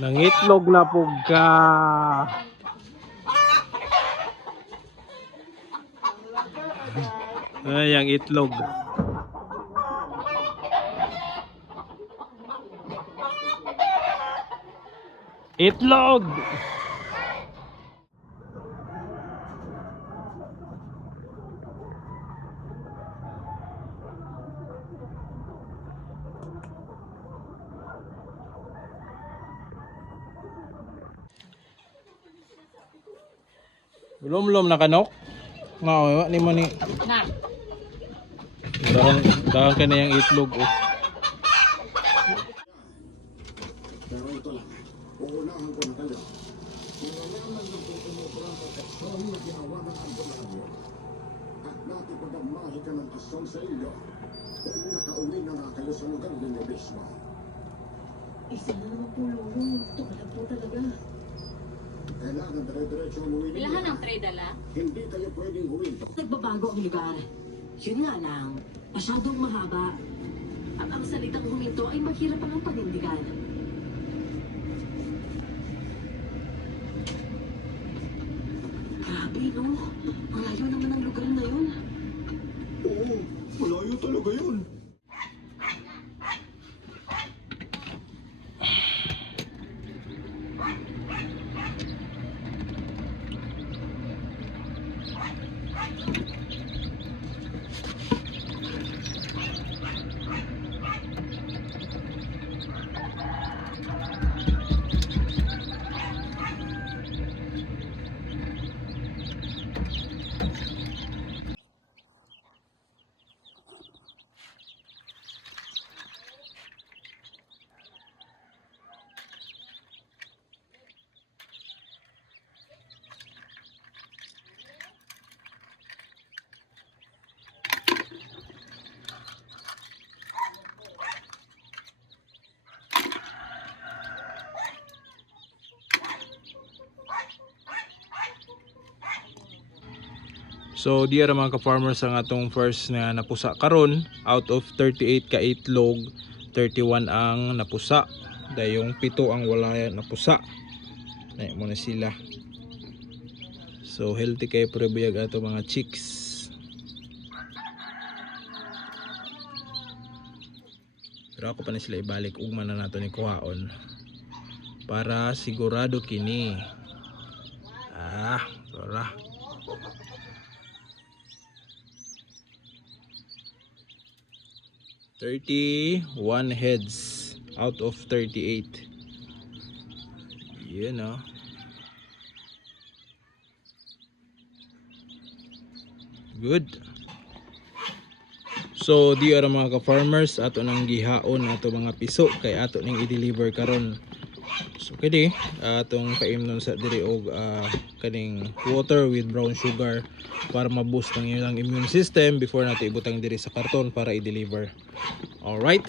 Nangitlog na pugka. Ay, ang itlog. Itlog. Belum na kanok. Nga, ni mo ni. Dahan ka na yung itlog. Oh. Pero ito lang, uunahan ko na kayo. Kung nalaman ng tutumutulang proteksyon na ginawa ng ambulabyo at nakipagamahi ka ng asong sa iyo, kung nakauwi na nga kayo sa lugar ninyo mismo. Isa na naman po, Lolo. Ito ka lang po talaga. Kailangan dire-diretso umuwi ninyo. Ilahan ang tray dala? Hindi kayo pwedeng huwinto. Nagbabago ang lugar. Yun nga lang, masyadong mahaba. At ang salitang huminto ay mahirap ang panindigan. Grabe, no? Malayo naman ang lugar na yun. Oo, malayo talaga yun. So di ara mga ka-farmers ang atong first na napusa karon. Out of 38 ka itlog, 31 ang napusa. Dayong 7 ang wala napusa. Nay mo na sila. So healthy kay prebiyag ato mga chicks. Pero ako pa na sila ibalik ugma na nato ni kuhaon para sigurado kini. Tara. 31 heads out of 38. Yun good. So di ara mga ka-farmers ato nang gihaon ato mga piso kay ato ning i-deliver karon. So kini atong paimnon sa diri og kaning water with brown sugar para ma-boost ang ilang immune system before nato ibutang diri sa karton para i-deliver. All right.